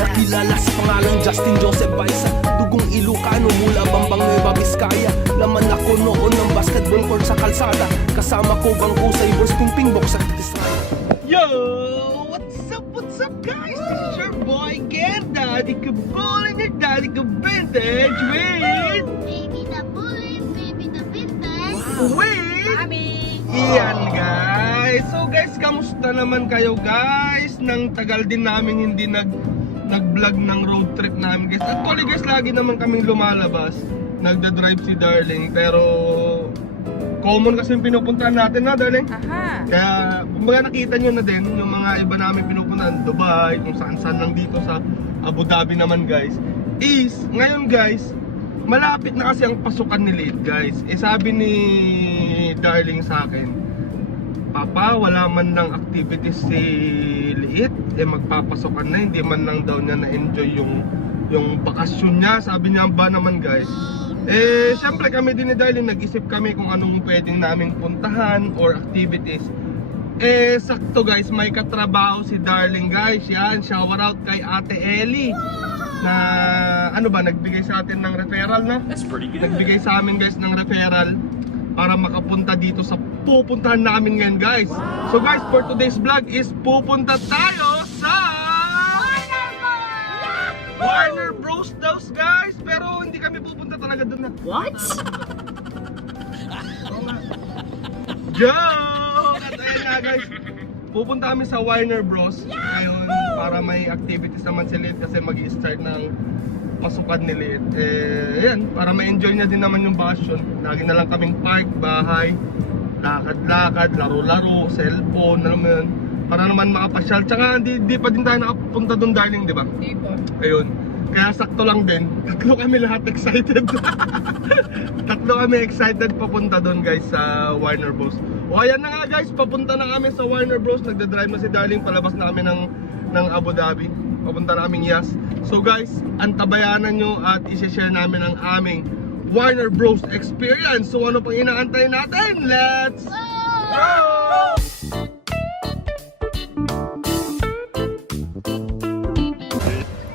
Nakilala sa pangalang Justin Joseph Baisa, dugong Ilocano mula Bambang Nueva Vizcaya. Laman ako noon ng basketball court sa kalsada, kasama ko bangko sa Ibors Pingping Box at Estrada. Yo! What's up guys? This is your boy Ken, Daddy Kabul and your Daddy Kabintage with... Baby the bully, baby the vintage. With... Mami! Iyan guys! So guys, kamusta naman kayo guys? Nang tagal din namin hindi nag-vlog ng road trip namin guys. Actually guys, lagi naman kaming lumalabas. Nagda-drive si Darling, pero... common kasi yung pinupuntahan natin na, Darling. Aha. Kaya, kumbaga nakita nyo na din yung mga iba namin pinupuntahan, Dubai, kung saan-saan lang dito sa Abu Dhabi naman guys. Ngayon guys, malapit na kasi ang pasukan ni Liit guys. Sabi ni Darling sa akin, Papa, wala man lang activities si Liit, magpapasukan na, hindi man lang daw niya na-enjoy yung bakasyon niya. Sabi niya, ba naman guys. Siyempre kami din ni Darling, nag-isip kami kung anong pwedeng naming puntahan or activities. Sakto guys, may katrabaho si Darling guys. Yan, shout out kay Ate Ellie na nagbigay sa atin ng referral na. That's pretty good. Nagbigay sa amin guys ng referral para makapunta dito sa pupuntahan namin ngayon guys. So guys, for today's vlog is pupunta tayo sa Warner Bros. House guys, pero hindi kami pupunta talaga doon na. What? Joke! At ayun nga guys, pupunta kami sa Warner Bros. Ngayon, para may activities naman si Liit kasi mag-i-start ng pasukan ni Liit. Yan, para ma-enjoy niya din naman yung bakasyon. Lagi na lang kaming park, bahay, lakad-lakad, laro-laro, cellphone, alam mo yun. Para naman makapasyal. Tsaka di pa din tayo nakapunta doon, Darling, di ba? Di po. Ayun. Kaya sakto lang din. Tatlo kami lahat excited. Tatlo kami excited papunta doon guys sa Warner Bros. O ayan na nga guys, papunta na kami sa Warner Bros. Nagda-drive na si Darling, palabas na kami ng Abu Dhabi. Papunta na kaming Yas. So guys, antabayanan nyo at isi-share namin ang aming Warner Bros. Experience. So ano pang inaantay natin? Let's go!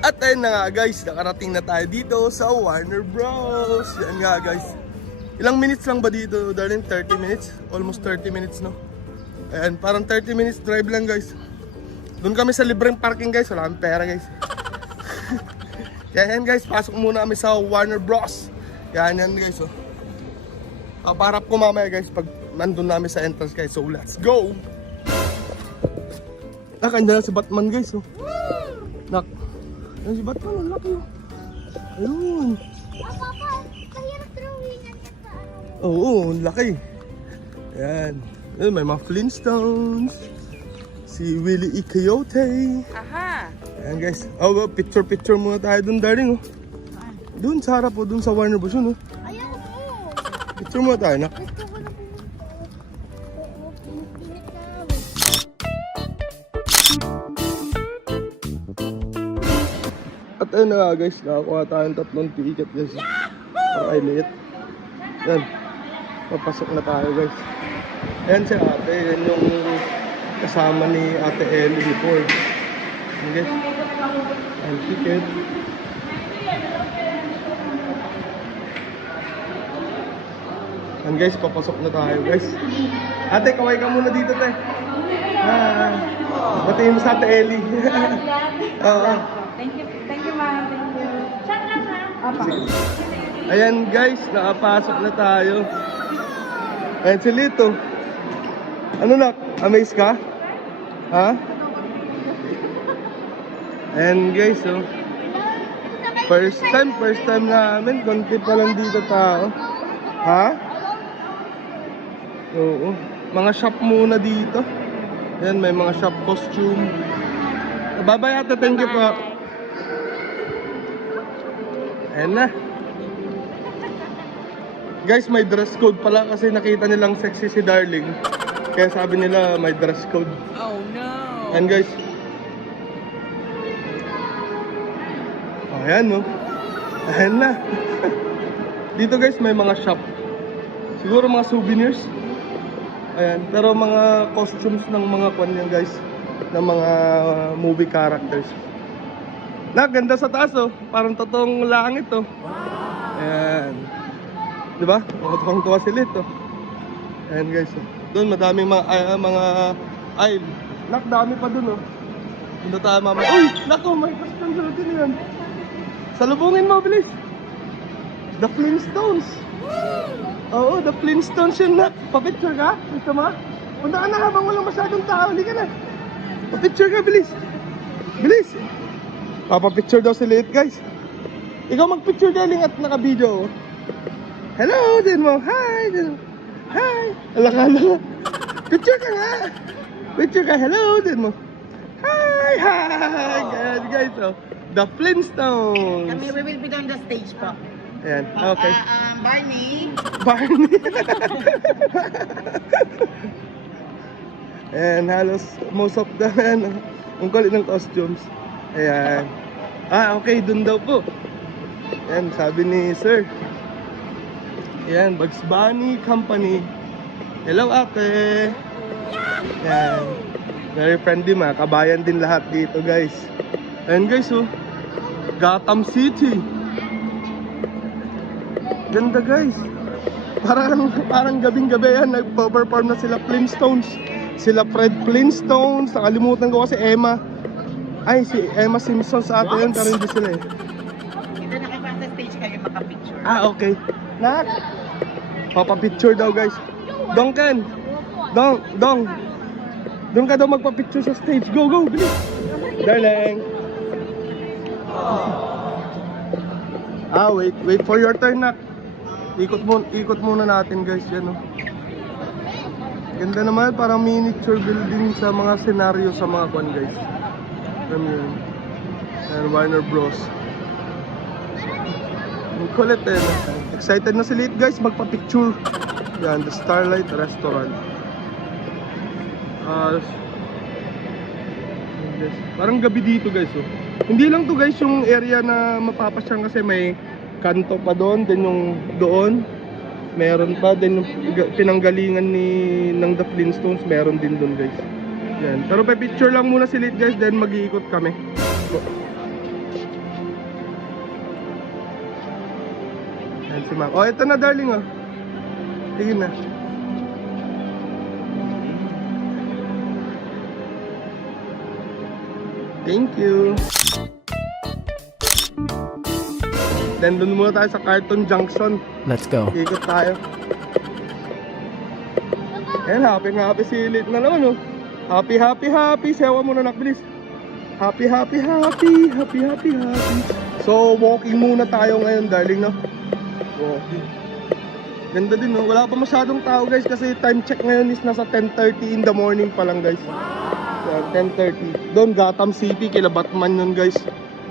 At ayun na nga guys, nakarating na tayo dito sa Warner Bros. Yan nga guys. Ilang minutes lang ba dito, Darling? 30 minutes? Almost 30 minutes, no? Ayan, parang 30 minutes drive lang guys. Doon kami sa libreng parking guys, wala kami pera guys. Kaya yan guys, pasok muna kami sa Warner Bros. Yan guys, oh. Paparap ko mamaya guys pag nandun namin sa entrance guys. So let's go! Kanya na si Batman guys, oh. Nak. Ayan si Batman, ang laki. Ayun. Papa, mahirap drawing yan sa ano. Oo, ang laki. Ayan. Ayan, may mga Flintstones. Si Willie E. Coyote. Aha. Ayan guys. Oh, picture muna tayo dun, Darling, oh. Dun sa harap, oh. Dun sa Warner Bros. Yun, oh. Ayan mo. Picture muna tayo, nak. Gusto ko na pinit na. At ayun na nga guys, nakakuha tayong 3 ticket guys. Para kay Liit. Yan. Papasok na tayo guys. Ayan si ate, yan yung kasama ni Ate Ellie before. Ayan guys. Ayan ticket. Ayan guys, papasok na tayo guys. Ate, kaway ka muna dito te. Batiin mo sa Ate Ellie. Oo. Thank you ma'am. Thank you. Chat lang ha. Apa. Ayan guys, nakapasok na tayo. Ayan si Lito. Ano na? Amaze ka? Ha? Ayan guys, oh. First time namin. Konti pa lang dito tao. Ha? Oo. Mga shop muna dito. Ayan, may mga shop costume. Bye-bye ate, thank you po. Ayan na. Guys, may dress code pala kasi nakita nilang sexy si Darling. Kaya sabi nila may dress code. Oh no. Ayan guys. Ayan, no. Ayan na. Dito guys may mga shop. Siguro mga souvenirs. Ayan, pero mga costumes ng mga kwan yan guys, ng mga movie characters. Nak, ganda sa taas oh. Parang totoong langit oh. Ayan. Diba? Tuwang-tuwa si Lit oh. Ayan guys oh. Doon madaming mga aisle. Nak, dami pa dun oh. Punta tayo mamaya. Uy! Naku, may custom natin yan. Salubungin mo, bilis. The Flintstones. Oo, The Flintstones yun, Nak. Pa-picture ka? Gusto mo? Punta ka na habang walang masyadong tao. Hindi ka na. Pa-picture ka, bilis. Bilis. Papa-picture daw si Lit, guys. Ikaw mag-picture daling at naka-video. Hello, din mo. Hi, din mo. Hi. Alaka. Picture ka nga. Picture ka. Hello, din mo. Hi, hi. Guys, oh. The Flintstones. Kami, we will be on the stage po. Ayan, okay. Barney. Barney. Ayan, halos most of the, ang kulit ng costumes. Ayan. Okay, dun daw po. Ayan, sabi ni Sir. Ayan, Bugs Bunny Company. Hello, ate. Ayan. Very friendly, mga kabayan din lahat dito, guys. Ayan, guys, oh. Gotham City. Ganda, guys. Parang gabing-gabi yan. Nag-perform na sila Flintstones. Sila Fred Flintstones. Nakalimutan ko kasi Emma. Ay, si Emma Simpson sa atin yun. Pero hindi sila eh. Dito na kayo sa stage kayo makapicture. Okay. Nak! Papapicture daw, guys. Ken. Dong. Doon ka daw magpa-picture sa stage. Go, bilis. Darling. Wait for your turn, Nak. Ikot muna natin, guys. Yan, oh. Ganda naman, parang miniature building sa mga senaryo sa mga kwan, guys. Yun. And Warner Bros. Ang kulit eh. Excited na si Lit, guys, magpa-picture. Yan, the Starlight Restaurant. Parang gabi dito, guys, oh. Hindi lang to, guys, yung area na mapapasyang kasi may kanto pa doon, then yung doon meron pa, then yung pinanggalingan ng The Flintstones meron din doon, guys. Yan. Pero pa-picture lang muna si Lit, guys, then mag-iikot kami. Yan si Mac. Oh, ito na, darling, oh. Tingin na. Thank you. Then doon muna tayo sa Cartoon Junction. Let's go. Ikot tayo. Ayan, happy si Lit na naman, oh. Happy. Sewa muna, Nak, bilis. Happy. So, walking muna tayo ngayon, darling, no? Walking. Ganda din, no? Wala pa masyadong tao, guys, kasi time check ngayon is nasa 10:30 in the morning pa lang, guys. Yan, 10:30. Doon, Gotham City, kila Batman yun, guys.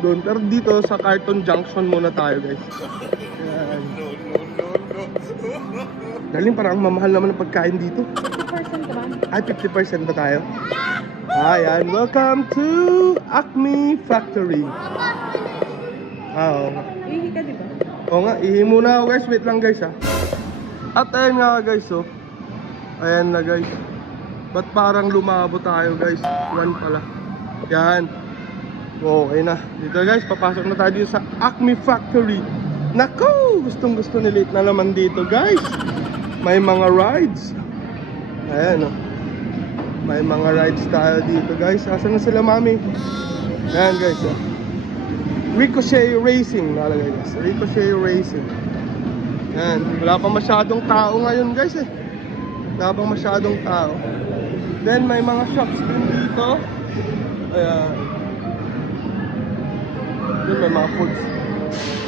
Doon. Pero dito, sa Cartoon Junction muna tayo, guys. Yan. Darling, parang mamahal naman ang pagkain dito. 50% ba? Ay, 50% ba tayo? Ayan, welcome to Acme Factory. Oo nga. Ihi ka, di ba? Oo nga, ihi muna ako, guys. Wait lang, guys, ha. At ayun nga, guys, oh. Ayan na, guys. Ba't parang lumabo tayo, guys? 1 pala. Yan. Okay na. Dito, guys, papasok na tayo dito sa Acme Factory. Naku! Gustong-gusto ni Lit na naman dito, guys. May mga rides. Ayan, oh. May mga rides tayo dito, guys. Asan na sila, mami? Ayan, guys, oh. Ricochet Racing. Nalagay, guys. Ricochet Racing. Ayan. Wala pa masyadong tao ngayon, guys, eh. Wala pa masyadong tao. Then may mga shops din dito. Ayan. Then may mga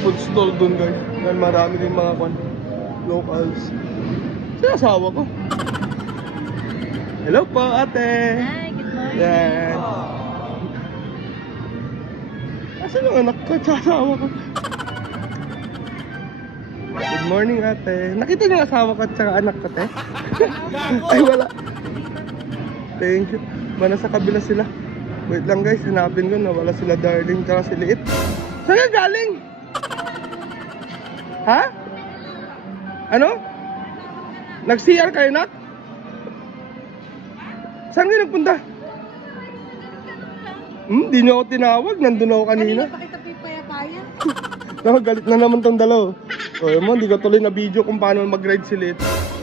food stall dun, guys. Then marami din mga locals. Sinasawa ko. Hello po, ate. Hi, good morning. Yan. Asan yung anak ko? Sinasawa ko. Good morning, ate. Nakita niyo ang asawa ko at saka anak ko, te? Ay, wala. Thank you. Mana sa kabila sila. Wait lang, guys, hanapin ko na wala sila, darling, tsaka si Liit. Saan ka galing? Ha? Ano? Nag-CR kayo, Nak? Saan kayo nagpunta? Di niyo ako tinawag. Nandun ako kanina. Kanina pa kita pipaya-paya. Galit na naman tong dalaw. O yun mo, hindi ko tuloy na video kung paano mag-ride si Lit.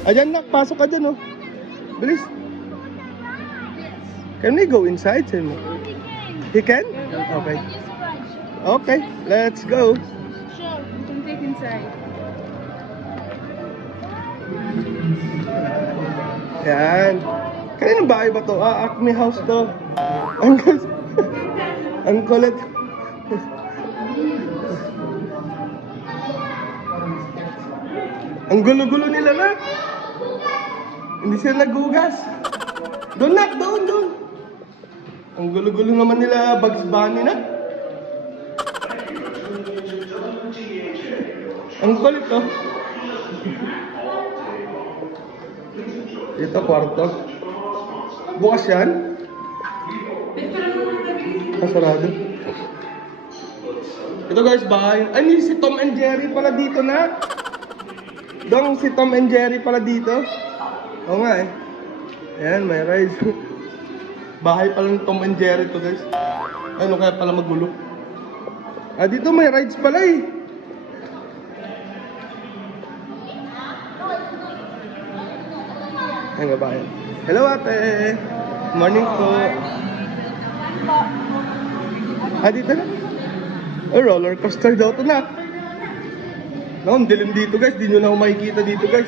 Ayan nak, pasok ka dyan oh. Bilis. Can we go inside? Say mo. He can? Okay. Okay, let's go. Sure, you can take inside. Yan. Kaninong bahay ba to? Acme House to. Ang kulit. Ang gulo-gulo nila na. Hindi sila nagugas. Doon na, doon. Ang gulo-gulo naman nila Bugs Bunny na. Ang kulit oh. Ito, kwarto. Bukas yan? Sarado. Ito guys, bahay. Ay, si Tom and Jerry pala dito na. Dong, si Tom and Jerry pala dito. Oo nga eh. Ayan, may rides. Bahay pala ng Tom and Jerry to guys. Ano kaya pala magulo? Dito may rides pala eh. Ayan nga bahay. Hello ate. Morning po. Dito na. Roller coaster daw to na. No, ang dilim dito guys. Di nyo na ako makikita dito guys.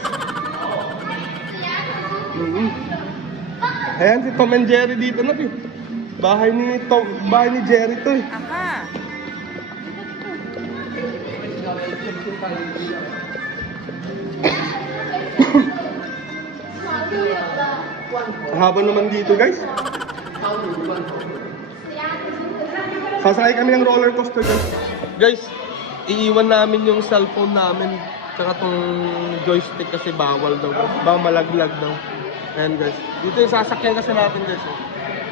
Ayan si Tom and Jerry dito na eh. Bahay ni Jerry to eh. Aha. Haba naman dito guys. Sasakay kami ng roller coaster guys. Guys, iiwan namin yung cellphone namin. Tsaka tong joystick kasi bawal daw. Baka malaglag daw. Ayan guys. Dito yung sasakyan kasi natin guys.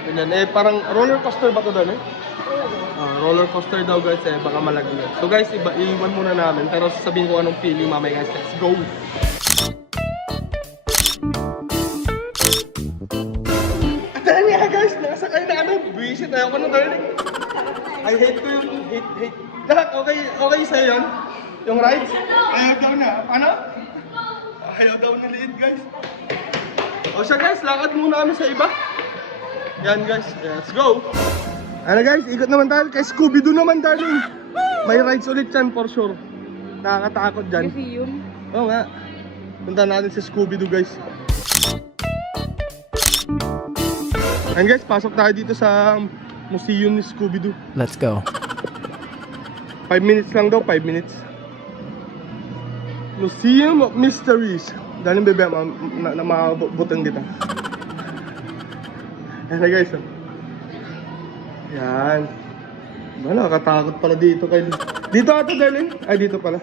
Ganyan. Parang roller coaster ba ito doon eh? Roller coaster daw guys eh. Baka malaglag. So guys, iiwan muna namin. Pero sasabihin ko anong feeling mamaya guys. Let's go! Dahil nga guys, nakasakay na kami. Buwisit na ako na darling. I hate ko yung hate. Lahat, okay sa'yo yun? Yung rides? Ayaw daw na. Ano? Ayaw daw na liit guys. O siya guys, lakad muna kami sa iba. Yan guys, let's go. Ano guys, ikot naman tayo kay Scooby-Doo naman darling. May rides ulit yan for sure. Nakakatakot dyan. Museum. Oo nga. Punta natin si Scooby-Doo guys. And guys, pasok tayo dito sa museum ni Scooby-Doo. Let's go. 5 minutes lang daw, 5 minutes. Museum of Mysteries. Dahil bebe, na makabutan kita. Ayan na guys. Yan. Wala, katakot pala dito kay... Dito ata, darling? Ay, dito pala.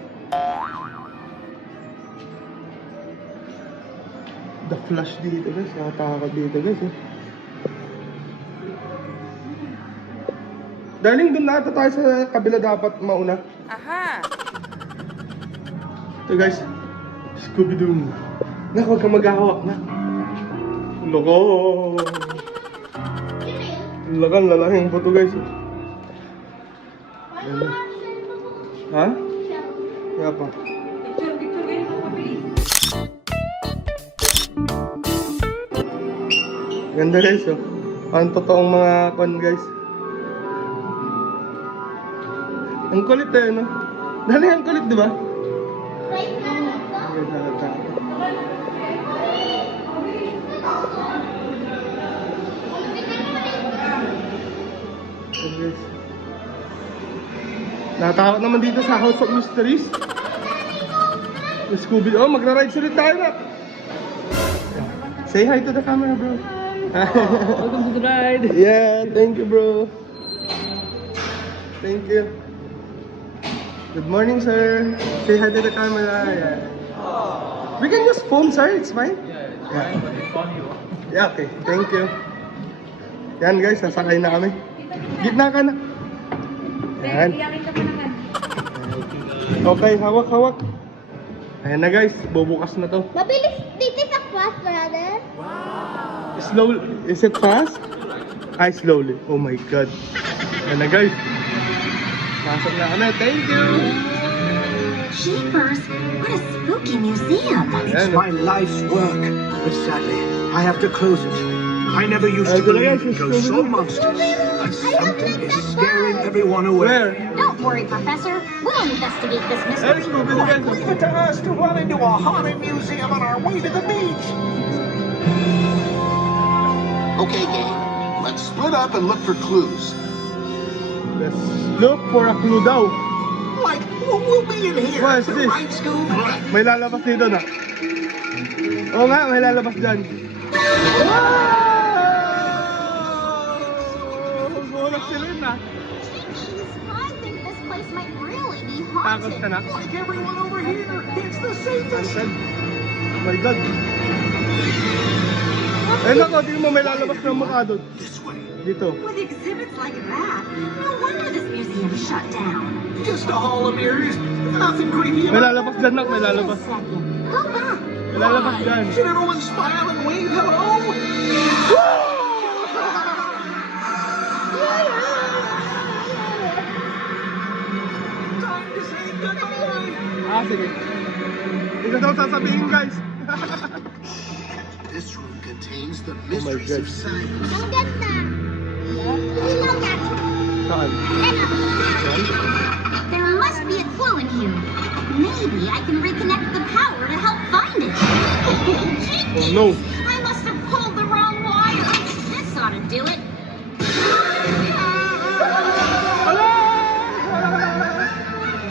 The Flash dito guys. Nakatakot dito guys. Darling, doon na ata tayo sa kabila dapat mauna. Aha. Ito guys, Scooby-Doo. Nak, huwag kang maghahawak na. Loko. Lakan, lalaking buto guys. Ano? Ha? Kaya pa. Picture kayo mga kapatid. Ganda guys oh. Parang totoong mga kon guys. Ang kulit eh, no? Dali, ang kulit, di ba? Natakot naman dito sa House of Mysteries. Scooby, oh, magra-ride ulit tayo na. Say hi to the camera, bro. Welcome to the ride. Yeah, thank you, bro. Thank you. Good morning, sir. Say hi to the camera. Yeah. We can just phone, sir. It's fine. Yeah. Yeah, okay. Thank you. Yan, guys. Sasakay na kami. Gitna ka na. Yan. Iyakin ka pa naman. Okay, hawak. Ayan na, guys. Bubukas na to. Mabilis dito sa class, brother. Slow. Is it fast? Ay, slowly. Oh my God. Yan na guys. Pasok na kami. Thank you. Jeepers, what a spooky museum. It's my life's work, but sadly, I have to close it. I never used to believe in ghosts or monsters, but something is scaring everyone away. Where? Don't worry, Professor. We'll investigate this Hey, mystery. Scooby, guys. Leave it to us to run into a haunted museum on our way to the beach. Okay, gang. Let's split up and look for clues. Let's look for a clue daw. Like, we'll be in here. What is this? Right, Scoob? May lalabas dito na. Oo nga, may lalabas dyan. Wow! Gulat sila yun ah. I think this place might really be Takot ka haunted. na. Like everyone over here, it's the safest. Sunset. Oh my God. Eh nako, tingnan mo may lalabas ng mukha doon. This way. Dito. With exhibits like that, no wonder this museum shut down. Just a hall of mirrors. Nothing creepy May about it. lalabas dyan, Nak. May lalabas. Wait a second. Go back. May lalabas dyan. Should everyone smile and wave hello? Time to say goodbye. Ah, sige. Ito daw sasabihin, guys. This room contains the my mysteries God. of science. Don't get that. No, that's Saan? There must be a clue in here. Maybe I can reconnect the power to help find it. Oh no. I must have pulled the wrong wire. This ought to do it.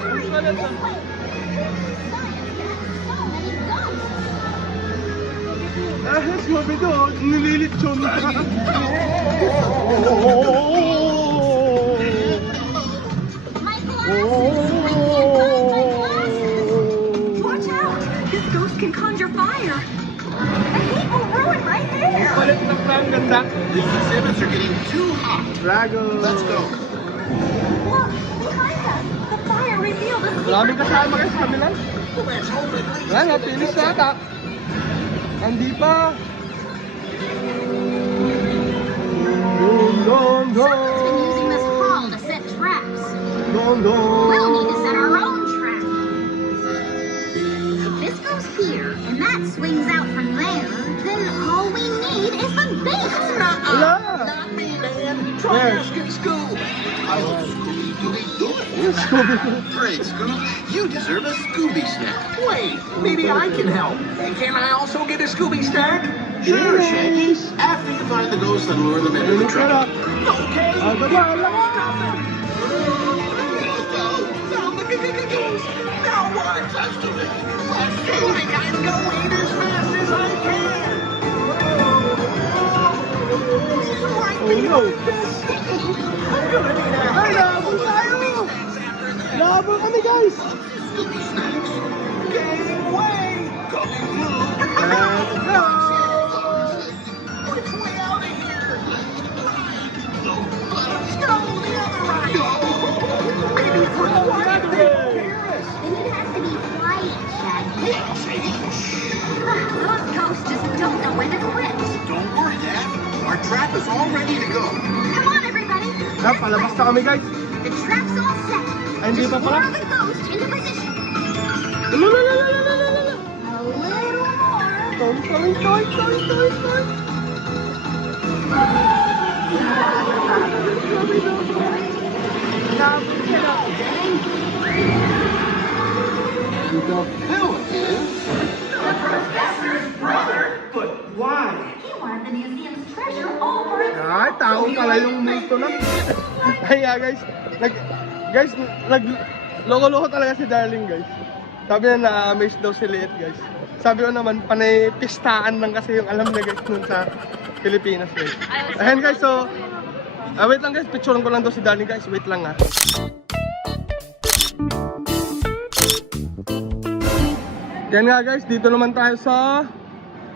Hurry, this way. So many ghosts. Ah, Scooby doon. Nililitsyon. My glasses. I can't find my glasses. Watch out! This ghost can conjure fire. The heat will ruin my hair. Palit na plan, ganda. These exhibits are getting too hot. Dragon. Let's go. Look, behind us. The fire revealed a Maraming secret kasama guys sa kanila. Let's hope it leads Wala, to the finish na ata. Hindi pa. Dun, dun, Someone's been using dun. this hall to set traps. Dun, dun. We'll need to set our own trap. If this goes here and that swings out from there, then all we need is the bait. Wala. Not me, man. Try Where? asking Scoob. I hope Scooby do it. Scooby. Great, Scoob. You deserve a Scooby snack. Wait, maybe I can help. Can I also get a Scooby snack? Sure, Shaggy. After you find the ghosts and lure them into the Finish na trap. lang. Okay. Ah, baba, ala. Now look at the ghost. Now what? That's too big. I'm going as fast as I can. He's right Oh no. I'm gonna need a Ay, nahabol tayo. Nahabol kami guys. Scooby snacks. Getting away. Let's go. Which way out of here? No, the other right. Maybe it's for the water. Then it has to be quiet, Shaggy. Those ghosts just don't know when to quit. Don't worry, Dad. Our trap is all ready to go. Come on, everybody. Ah, palabas na kami guys. The trap's all set. Ay, hindi Just pa pala. lure the ghost into position. Lalalalalalala. A little more. Toy, toy, toy, toy, toy, toy. The Pelicans? He wanted the museum's treasure all for himself. Ay, tao pala yung multo na. Ay, guys. Loko-loko talaga si Darling, guys. Sabi na na-amaze daw si Liet, guys. Sabi ko naman, panay pistaan lang kasi yung alam niya, guys, nun sa Pilipinas, guys. Ayan, guys, so... wait lang, guys. Picturean ko lang daw si Darling, guys. Wait lang, ha. Yan nga, guys. Dito naman tayo sa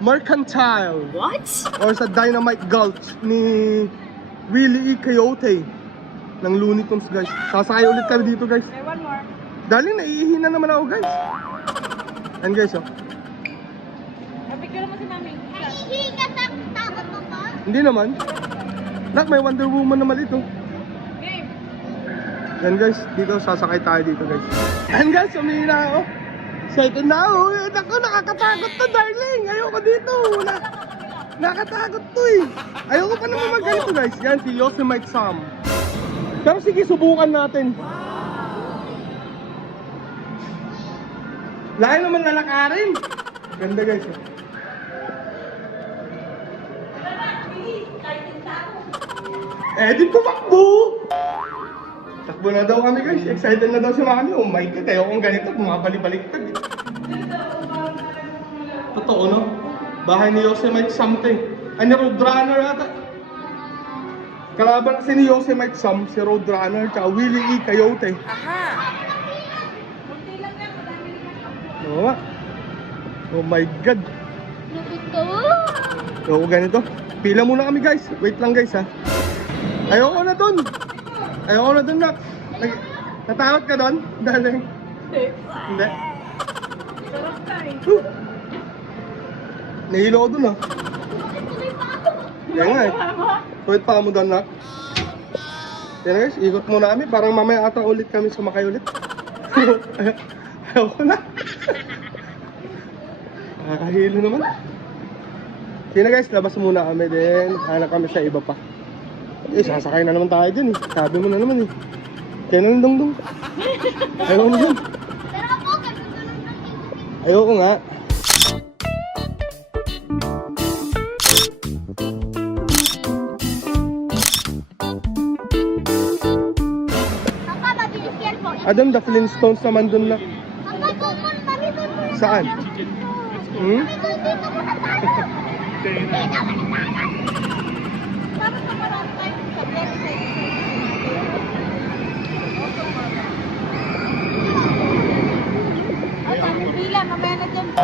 Mercantile. What? Or sa Dynamite Gulch ni Willie E. Coyote ng Looney Tunes, guys. Sasakay ulit kami dito, guys. Okay, one more. Darling, naiihina naman ako, guys. And guys, oh. Napicture mo si Mami. Hihinga sa takot mo ba? Hindi naman. Nak, may Wonder Woman na maliit, oh. Yan guys, dito sasakay tayo dito guys. Yan guys, umihina ako. Excited na ako. Naku, nakakatakot to darling. Ayoko dito. Nakakatakot to eh. Ayoko pa naman mag-ganito guys. Yan si Yosemite Sam. Pero sige, subukan natin. Lahat naman lalakarin. Ganda guys. Di tumakbo. Takbo na daw kami guys. Excited na daw si mami. Oh my God, ayokong ganito. Bumabalik-baliktad eh. Totoo no? Bahay ni Yosemite something. Ay ni Roadrunner ata. Kalaban kasi ni Yosemite Sam, si Roadrunner, tsaka Willie E. Coyote. Oo nga. Oh my God. Oo, ganito. Pila muna kami guys. Wait lang guys ha. Ayoko na dun. Ayoko na dun, Nak. Natakot ka dun? Darling? Hindi. Nahilo ko dun ah. Yan nga eh. Wait pa mo dun, Nak. Yan guys, ikot muna kami. Parang mamaya ata ulit kami sumakay ulit. Ayoko na. Nakakahilo naman. Sige na guys, labas muna kami din. Hanap kami sa iba pa. Sasakay na naman tayo dyan eh. Sabi mo na naman eh. Kaya na lang dong. Ayoko na dyan. Ayoko nga. Adam, the Flintstones naman dun na. Saan? Hmm?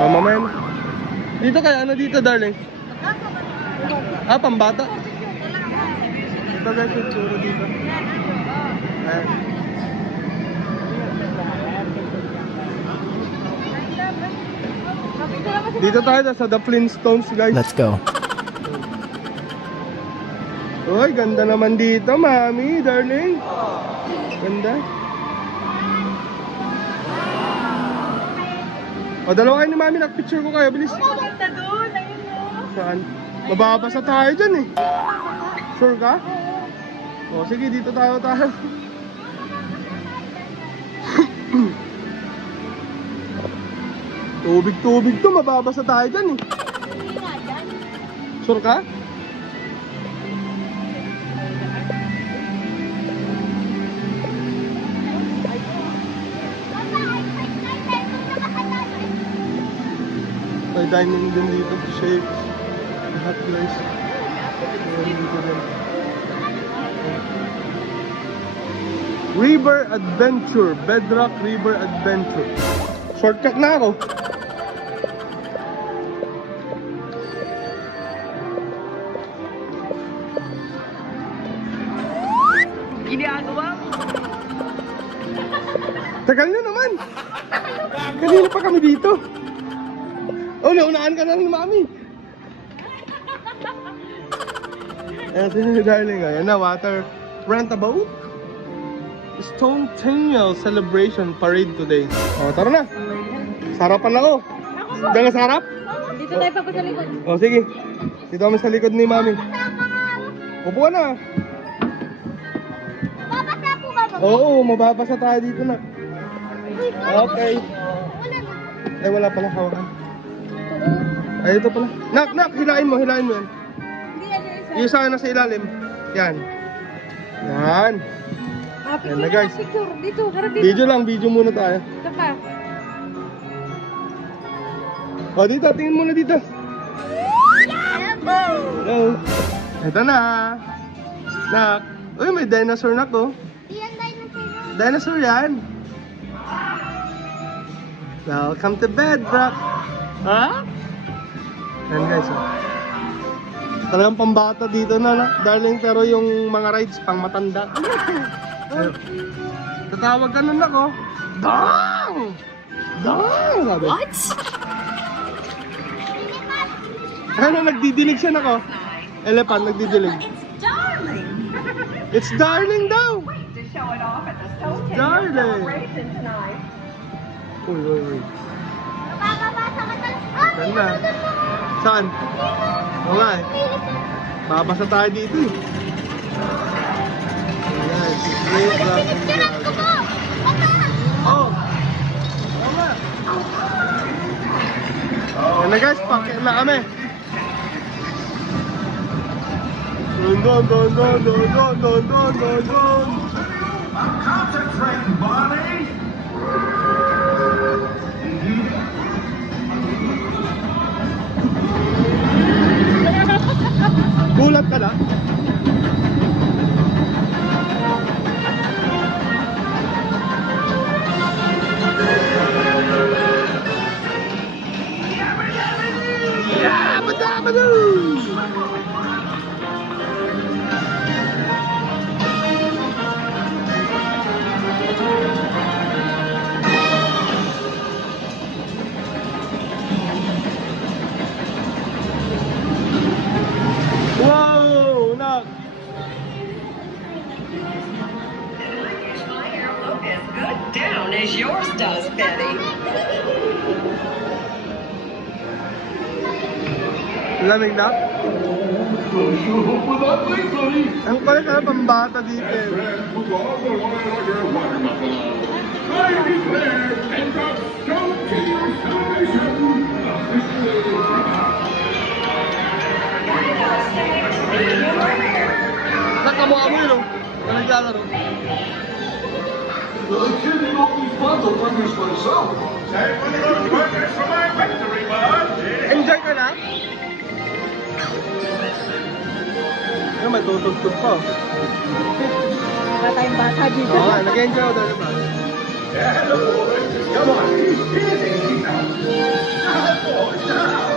Mamaya na. Dito kaya ano dito, darling? Pambata? Ito guys, yung tsura dito. Ayan. Dito tayo sa The Flintstones guys. Let's go. Uy, ganda naman dito, mami, darling. Ganda. O, dalawa kayo ni mami, nag-picture ko kayo, bilis. Saan? Mababasa tayo dyan eh. Sure ka? O, sige, dito tayo. Tubig to, mababasa tayo dyan eh. Sure ka? May dining din dito, shapes, lahat guys. Dito din. River Adventure, Bedrock River Adventure. Shortcut na ako. Ginagawa mo. Tagal na naman. Kanina pa kami dito. Oh, naunaan ka na ng mami. Ayan si darling. Ayan na, water. Rent a boat? Stone Tennial Celebration Parade today. O, tara na. Sarapan ako. Diyan ka sa harap? Dito tayo pa sa likod. O, sige. Dito kami sa likod ni mami. Upo ka na. Babasa po ba? Oo, mababasa tayo dito na. Okay. Ay, wala pala hawakan. Ay, ito pala. Nak, hilain mo yan. Hindi, ano Yung sa akin nasa ilalim. Yan. Yan. Yan na guys. Picture. Dito, harap dito. Video muna tayo. Ito pa. O, dito, tingin muna dito. Hello. Ito na. Nak. Uy, may dinosaur na ko. Iyan dinosaur. Dinosaur yan. Welcome to Bedrock. Ha? Yan guys. Oh. Talagang pambata dito na, darling, pero yung mga rides pang matanda. Ayun. Tatawag ka nun ako. Dang! Sabi. What? Ano, nagdidilig siya nako. Elephant, nagdidilig. It's darling. It's Darling daw! To show it off at the Stone 10 Darling. celebration tonight. Uy. Mababasa ka talaga. Ganda. Saan? Oo nga eh. Babasa tayo dito eh. Ayan, si Great Rock and Picturean ko mo. Papa. Oh! Tama! Yan na guys, pakit na kami. Don. Concentrate, Bonnie! Gulat ka na? Wow! Nak! My hair look as good down as yours does, Betty. Lamig na? Ang kulit na pambata dito eh. Nakamukha mo yun oh. Na naglalaro. Well, the kid didn't open these bundle burgers for himself. Take one of those burgers for my victory, bud. Enjoy ka na? Ano, may tutugtog pa oh. Wala tayong bata dito. Oo nga, nag-enjoy ako doon naman. Yeah, the boys. Come on, easy now. Now, boys, now.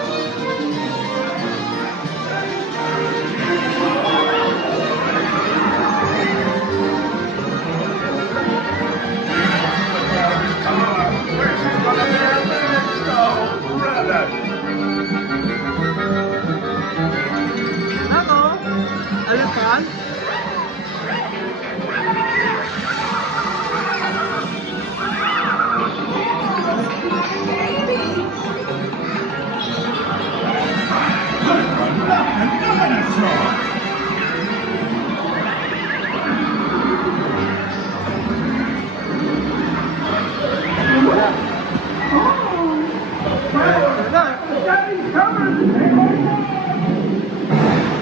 Come on, where's his mother there? Let's go. Grab that. Ako? Alapan?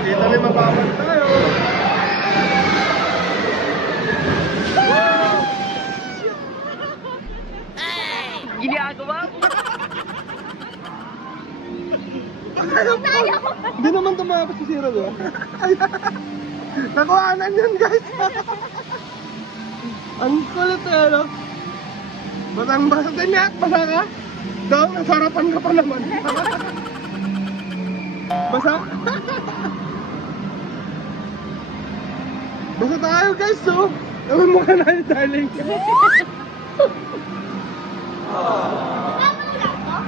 Dito rin mababal tayo. Ginagawa mo? Hindi naman tumakas si Zero doon. Nakuhanan yun guys. Ang kulit eh no. Basang-basa din niya. Basa ka? Daw, nasarapan ka pa naman. Basa? Basa tayo guys so. Ewan mo ka na yun darling.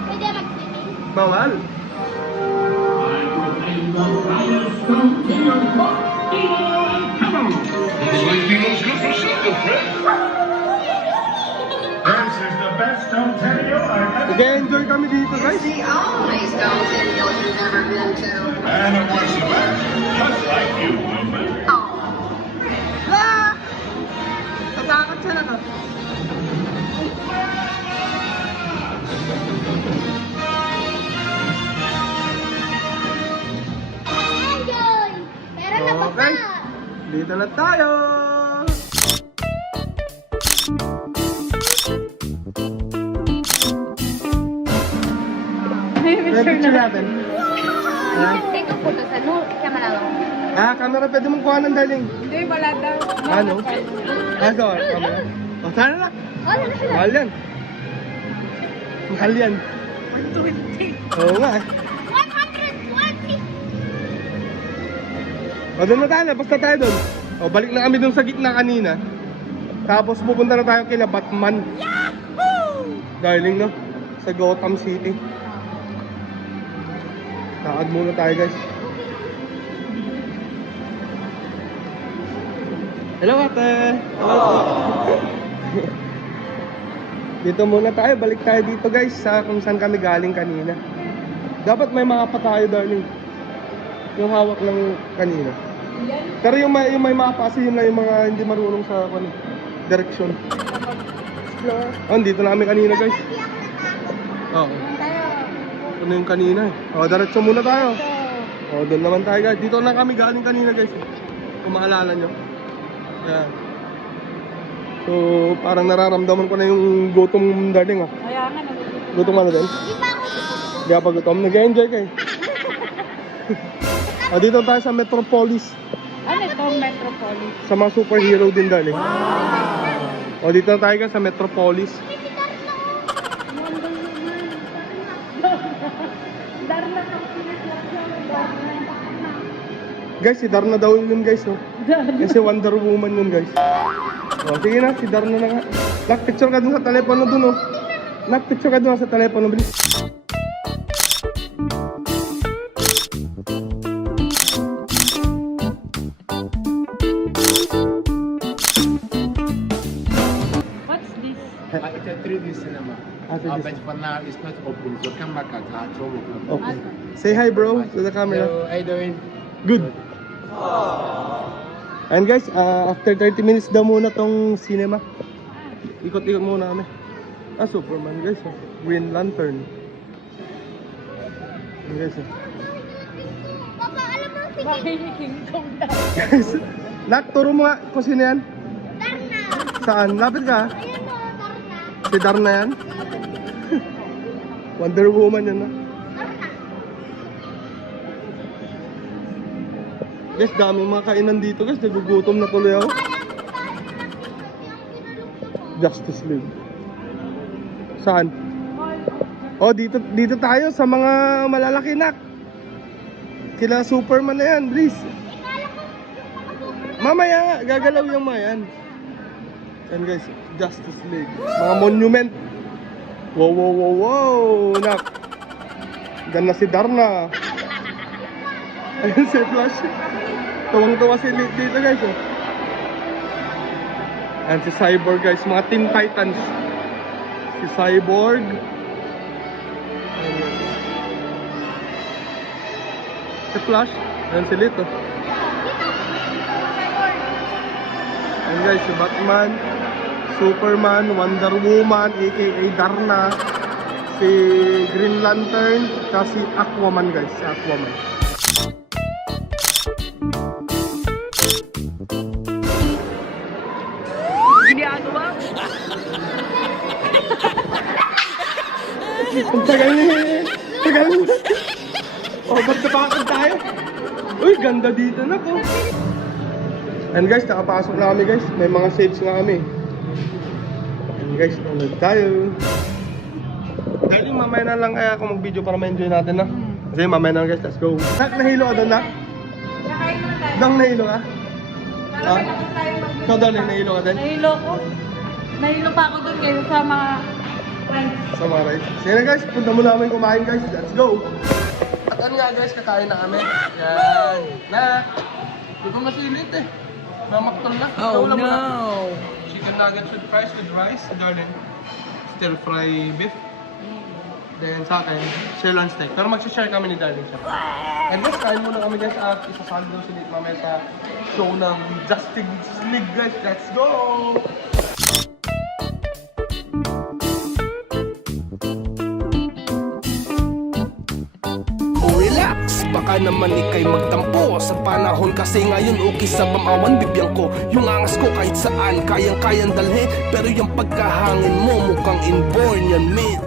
Pwede mag-swimming. Bawal. This is the best Stone 10 I've ever. Nag-enjoy kami dito guys. The only Stone 10 you've never been to. And it was the best, just like you, Wilbur. Oh. Ah! Tatakot siya na ka. Enjoy! Pero nabasa. Okay. Dito na tayo. Picture natin. Dito po to sa camera lang. Ah, camera pwede mong kuha ng darling. Hindi, wala daw. Ano? Ah, so, camera. O, sana na. Wala na sila. Mahal yan. Mahal yan. 120. Oo nga eh. 120! O, doon na tayo. Basta tayo doon. O, balik na kami doon sa gitna kanina. Tapos pupunta na tayo kila Batman. Yahoo! Darling, no? Sa Gotham City. Lakad muna tayo, guys. Hello, ate. Hello. Dito muna tayo. Balik tayo dito, guys, sa kung saan kami galing kanina. Dapat may mapa tayo, darling. Yung hawak ng kanina. Pero yung may mapa kasi yun na yung mga hindi marunong sa direction. Oh, dito na kami kanina, guys. Oo. Ito na yung kanina eh. Oh, diretso muna tayo. Oh, doon naman tayo, guys. Dito na kami galing kanina, guys. Kung maalala nyo. Yan. So, parang nararamdaman ko na yung gutom, darling, oh. Kaya nga, Gutom ano din? Di pa gutom. Nag-enjoy kayo. Oh, dito tayo sa Metropolis. ano itong Metropolis? Sa mga superhero din, darling. O, dito na tayo, guys, sa Metropolis. Darna kang Guys, si Darna daw yun, guys, oh. Kasi Wonder Woman yun, guys. O, sige na, si Darna na nga. Nak-picture ka dun sa telepono dun, oh. Nak-picture ka dun sa telepono, bilis. What's this? It's a 3D cinema. But for now, it's not open. So come back at 12 o'clock. Okay. Say hi, bro, to the camera. So, how you doing? Good. And guys, after 30 minutes daw muna tong cinema. Ikot-ikot muna kami. Ah, Superman, guys. Oh. Green Lantern. Ayan, guys. Oh. Papa, alam mo si Bakit King Kong daw? Guys, Nak, turo mo nga kung sino yan. Darna. Saan? Lapit ka. Ayan o, Darna. Si Darna yan. Wonder Woman yan, no? Darna. Guys, dami mga kainan dito, guys. Nagugutom na tuloy ako. Justice League. Saan? Oh, dito tayo sa mga malalaki, Nak. Kila Superman na yan, please. Mamaya, gagalaw yung mga yan. Yan, guys, Justice League. Mga monument. Wow, wow, wow, wow, Nak. Diyan na si Darna. Ayun si Flash. Tuwang-tuwa si Lit dito, guys, oh. Ayan si Cyborg, guys. Mga Teen Titans. Si Cyborg. Ayan. Si Flash. Ayan si Lit, oh. Ayan, guys, si Batman, Superman, Wonder Woman, aka Darna, si Green Lantern, kasi Aquaman, guys. Si Aquaman. Ginagawa mo? Ang tagal niya. Tagal niya. Oh, ba't napakagod tayo? Uy, ganda dito na po. And guys, nakapasok na kami, guys. May mga shades nga kami. And guys, nanood tayo. Dahil mamaya na lang kaya ako mag-video para ma-enjoy natin, na. Kasi mamaya na lang, guys. Let's go. Nak, nahilo ka doon, Nak? Nakain mo tayo. Dang nahilo ka? Para may tapos tayo mag- Ikaw doon, nahilo ka din? Nahilo ko. Nahilo pa ako doon kayo sa mga friends. Sa mga rides. Sige na, guys, punta mo namin kumain, guys. Let's go! At ano nga, guys, kakain na kami. Yan. Na! Hindi ko masilit eh. Mamaktol na. Oh Ikaw lang muna. no! Chicken nuggets with fries with rice, darling. Stir fry beef. Then sa akin, sirloin steak. Pero mag-share kami ni darling siya. And guys, kain muna kami, guys. At isasali daw si Nate mamaya sa show ng Justice League, guys. Let's go! Relax, baka naman ikay magtampo. Sa panahon kasi ngayon okay sa bamawan bibiyang ko. Yung angas ko kahit saan, kayang-kayang dalhin. Pero yung pagkahangin mo mukhang inborn yan, mate.